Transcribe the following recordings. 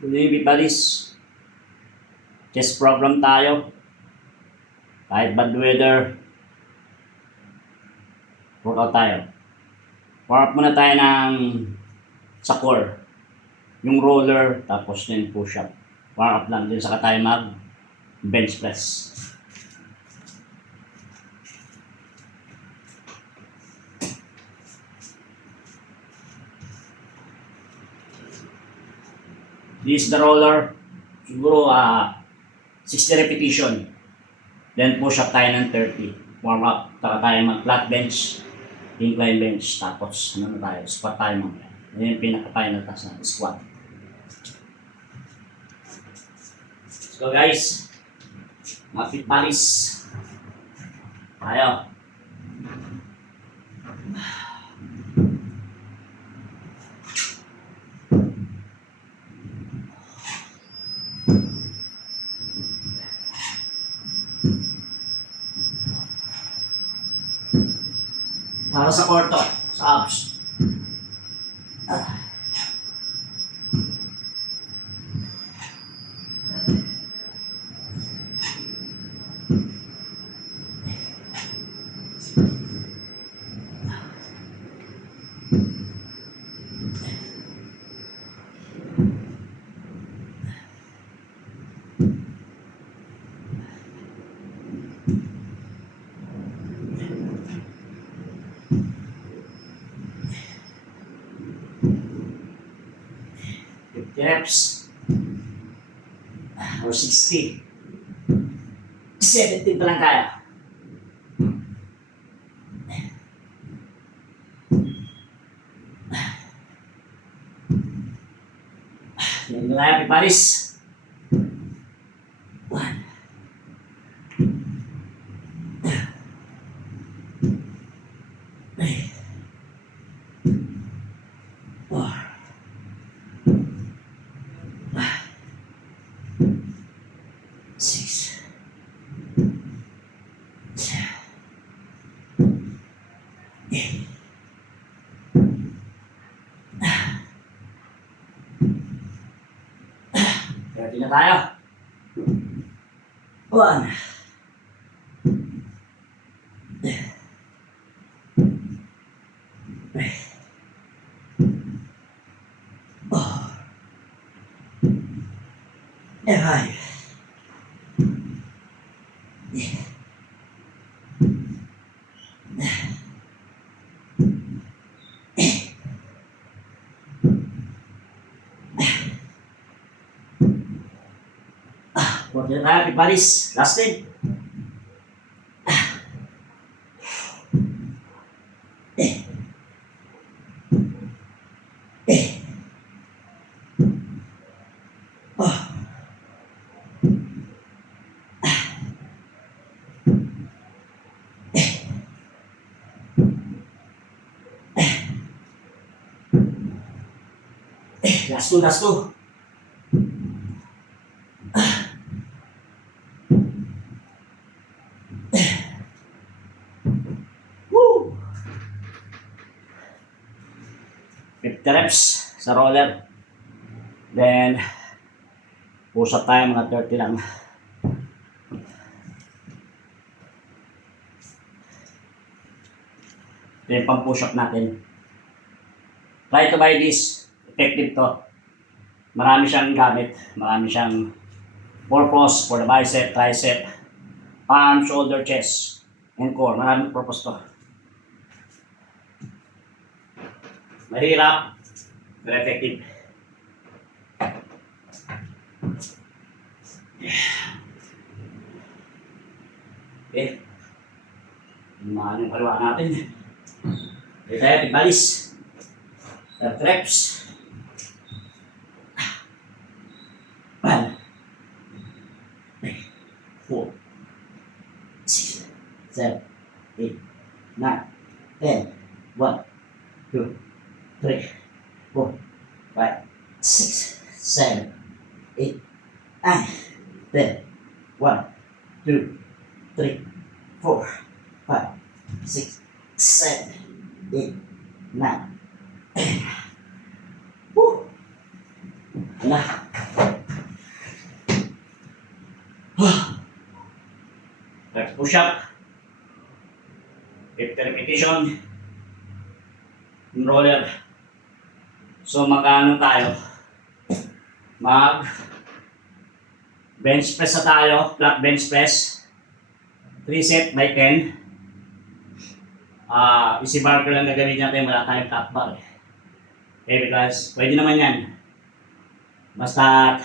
Baby Paris, chest problem tayo. Kahit bad weather, workout tayo. Warm up muna tayo ng sa core. Yung roller, tapos yung push-up. Warm up lang din, saka tayo mag bench press. This is the roller. Siguro 60 repetition. Then push up tayo ng 30. Warm up. Taka tayo mag flat bench, incline bench. Tapos ano na tayo? Squat tayo mamaya. Yan yung pinaka-final task na squat. Let's go guys. Mapit Paris. Tayo. Para sa core to, sa abs. Reps or 60. 70 pa lang tayo. Yan na tayo, Paris. 1. Ready na tayo. 1. Five. Huwag na tayo, Paris. Last thing. Last two. Woo! 50 reps sa roller. Then, push up tayo mga 30 lang. Ito yung pang push up natin. Try to buy this. Effective to. Marami siyang gamit. Marami siyang purpose for the bicep, tricep, arm, shoulder, chest, and core. Maraming purpose to. Mahirap, pero effective. Okay. Mahal yung kaliwa natin. Okay tayo, tigbalis. 30 reps. 1, 4, 6, 7, 8, 9, 10, 1, 2, 3, 4, 5, 6, 7, 8, 9, 10, 1, 2, 3, 4, 5, 6, 7, 8, 9, 10. Woo! Wala. push-up, 50 repetition, roller. So magkano tayo? Mag bench press na tayo, flat bench press. 3 set by 10. Easy bar ko lang gagawin natin, wala tayong top bar. Okay, because pwede naman yan. Basta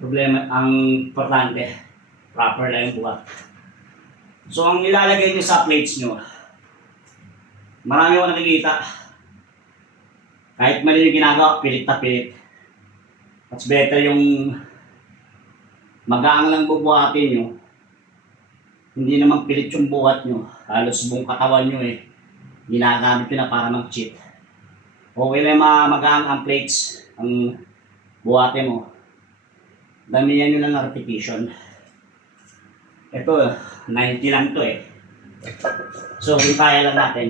problema, ang importante, proper lang yung buhat. So ang ilalagay nyo sa plates nyo, marami ako nakikita. Kahit mali yung ginagawa, pilit na pilit. Mas better yung magaang lang bubuhatin nyo. Hindi naman pilit yung buhat nyo. Halos buong katawan nyo ginagamit nyo na para mag-cheat. Okay lang magaang ang plates, ang buhatin mo. Damihan nyo lang ng repetition. Ito, 90 lang to So, kung kaya lang natin.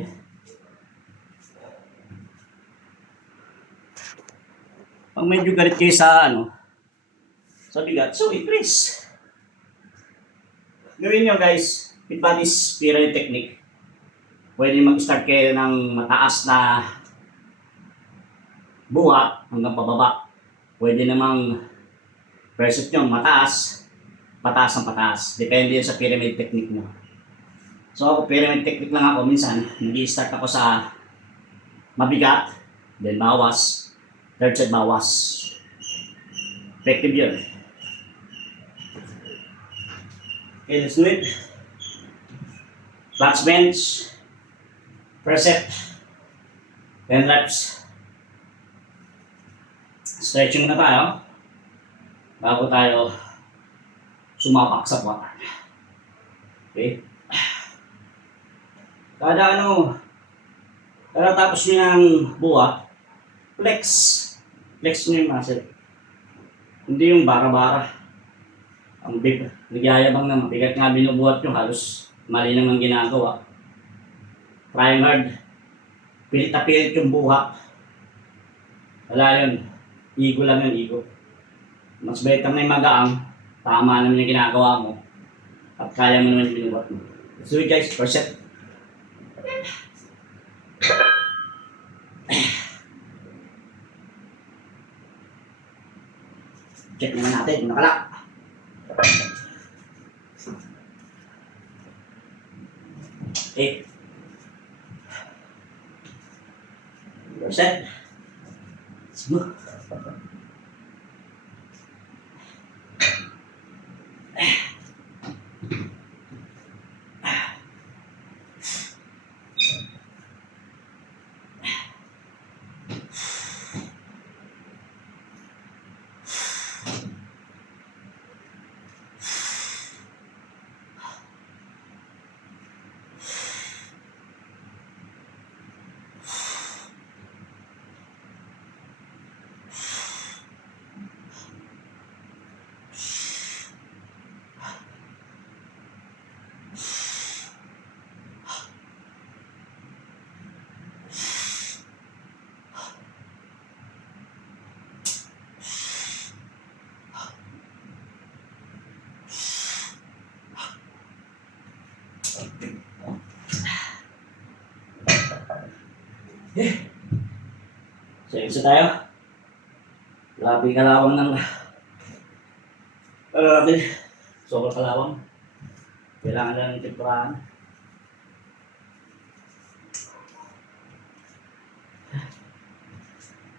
Pag medyo galit kayo sa sa bigat, so increase. Gawin nyo guys, with body's pyramid technique. Pwede mag-start kayo ng mataas na buhat hanggang pababa. Pwede namang press nyo mataas, pataas ang pataas. Depende yun sa pyramid technique nyo. So ako, pyramid technique lang ako. Minsan, nag-i-start ako sa mabigat, then bawas, third set bawas. Effective yun. Okay, let's do it. Flat bench, first set, 10 reps. Stretching na tayo bago tayo sumapak sa buhatan. Okay? Kada tapos nyo ng buhat, flex nyo yung muscle. Hindi yung bara-bara. Ang big, nagyayabang na mabigat nga binubuhat nyo, halos mali naman ginagawa. Try hard. Pilit na pilit yung buhat. Wala yun. Ego lang yun, ego. Mas better na yung magaang, tama naman yung ginagawa mo, at kaya mo naman yung binubuhat mo. Let's do it guys, first set. Check naman natin kung nakala. Okay. First set. Smooth. So, isa tayo. Grabe kalawang ng natin. Sobrang kalawang. Kailangan lang ng temperahan.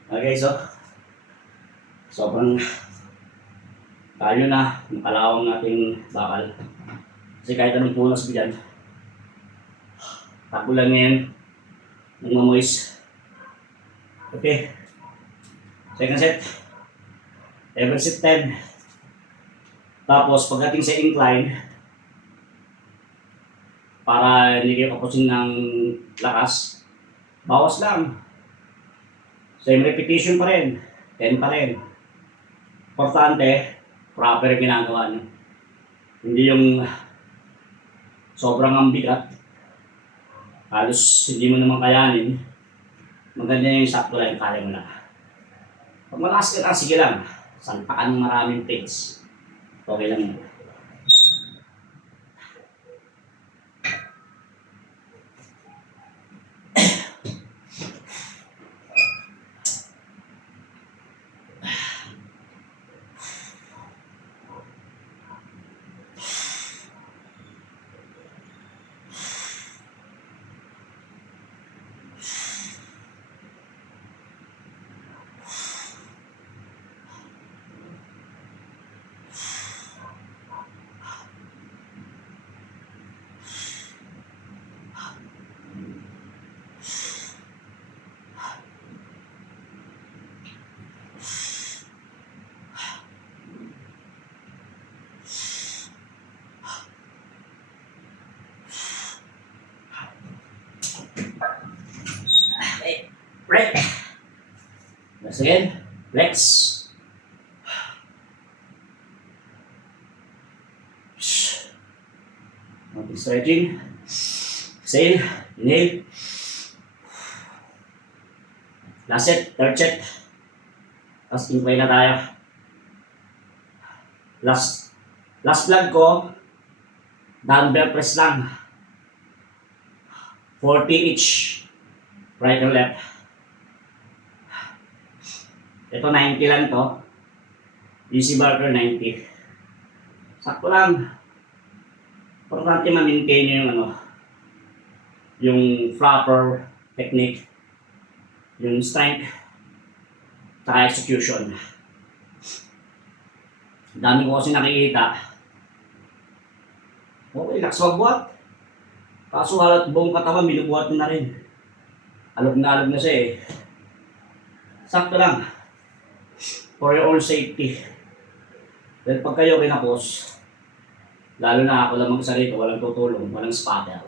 Okay, so sobrang tayo na ng kalawang nating bakal. Kasi kahit anong punas bigyan, takbo lang ngayon ng mamoys. Okay. Second set. Every set 10. Tapos pagdating sa incline, para hindi kayo kapusin ng lakas, bawas lang. Same repetition pa rin. 10 pa rin. Importante, proper yung ginagawa nyo. Hindi yung sobrang ambigat. Halos hindi mo naman kayanin. Maganda yung sakto lang, kaya mo na. Pag malakas ka lang, sige lang. Salpakan ng maraming plates. Okay lang yun. Break. Once again. Flex. Konting stretching. Exhale. Inhale. Last set. Third set. Tapos incline na tayo. Last vlog ko, dumbbell press lang. 40 each. Right or left. Ito 90 lang to. Easy bar 90. Sakto lang. Importante ma-maintain nyo yung yung proper technique, yung strength, saka execution. Dami ko kasi nakikita. Okay, lakas magbuhat. Kaso halat buong katawan, binubuhat na rin. Alog na siya eh. Sakto lang. For your own safety. Dahil pag kayo kinapos, lalo na ako lang mag-isa rito, walang tutulong, walang spotter.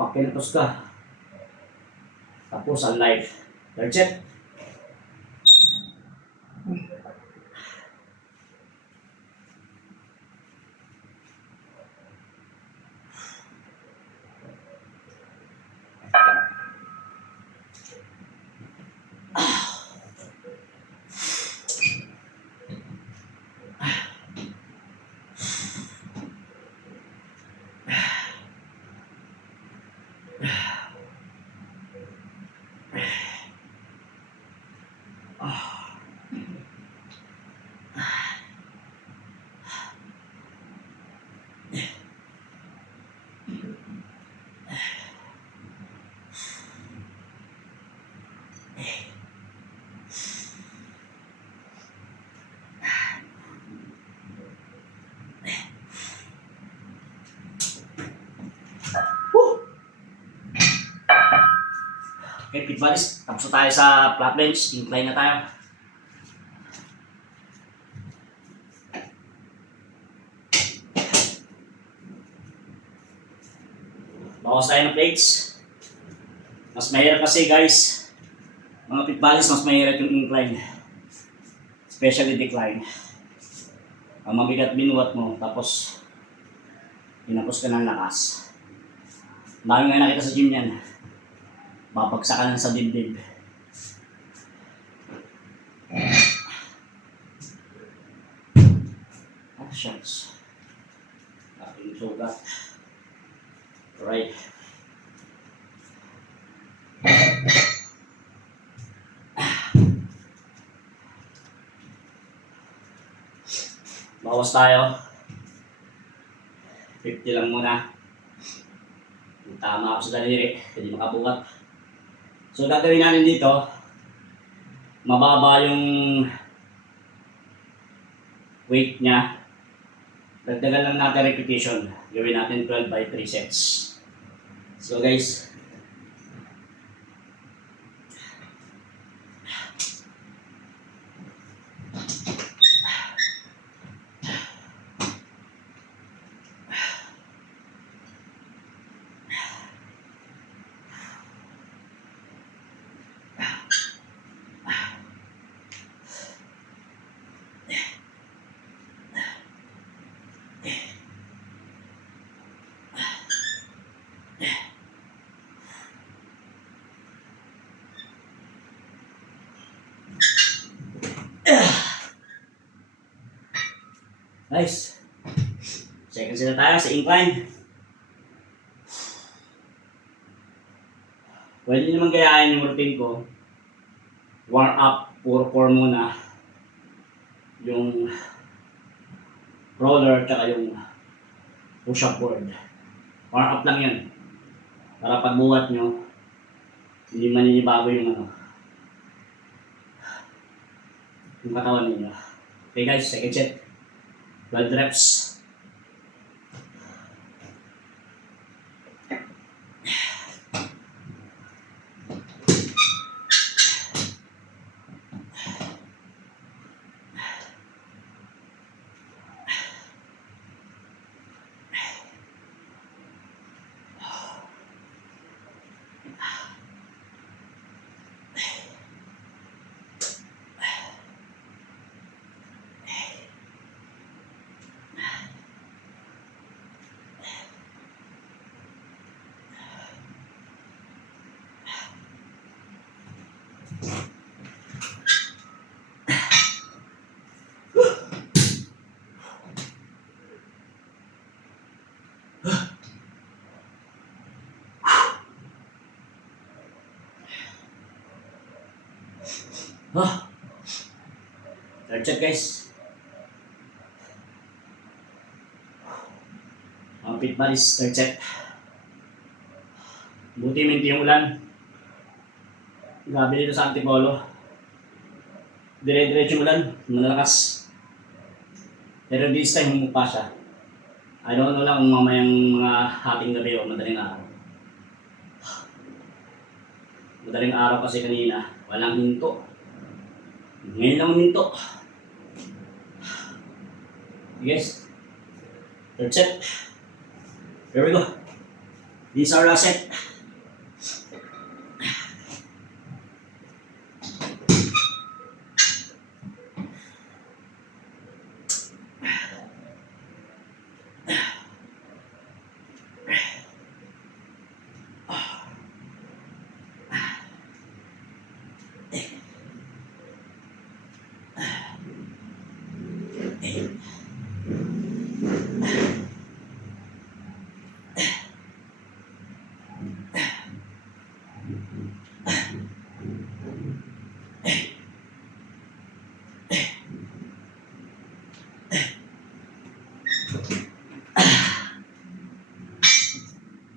Pag kinapos ka, tapos ang life. Third set. Okay, pit buddies. Tapos na tayo sa flat bench. Incline na tayo. Bawas tayo ng plates. Mas mahirap kasi guys. Mga pit buddies, mas mahirap yung incline. Especially decline. Ang mabigat binuhat mo, tapos pinapos ka ng lakas. Dami nga nakita sa gym yan. Babagsakan sa dibdib. Shots. Ating sugat. Right. Bawas tayo. 50 lang muna. Tama ako sa daliri. Hindi makabukat. So gagawin natin dito, mababa yung weight niya. Dagdagan lang natin repetition. Gawin natin 12 by 3 sets. So guys, nice. Second set na tayo sa incline. Pwede naman gayahin yung routine ko. Warm up, puro core muna. Yung roller, tsaka yung push-up board. Warm up lang yun. Para pagbuhat nyo, hindi maninibago yung yung katawan ninyo. Okay guys, second set. 12 reps. Ah, third set guys. Ang pit buddies, third set. Buti minti yung ulan. Grabe dito sa Antipolo. Dire-diretso yung ulan, malalakas. Pero this time humupa siya. I don't know lang kung mamayang mga hating gabi o madaling araw. Madaling araw kasi kanina, walang hinto. Ngayon lang minto. Yes. Third set. Here we go. These are last set.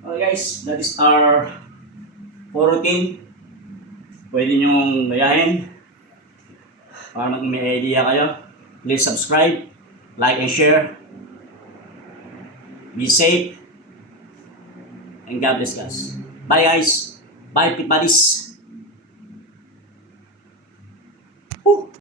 Okay guys, that is our routine. Pwede nyong gayahin para may idea kayo. Please subscribe, like and share. Be safe and God bless guys. Bye guys. Bye pit buddies. Woo.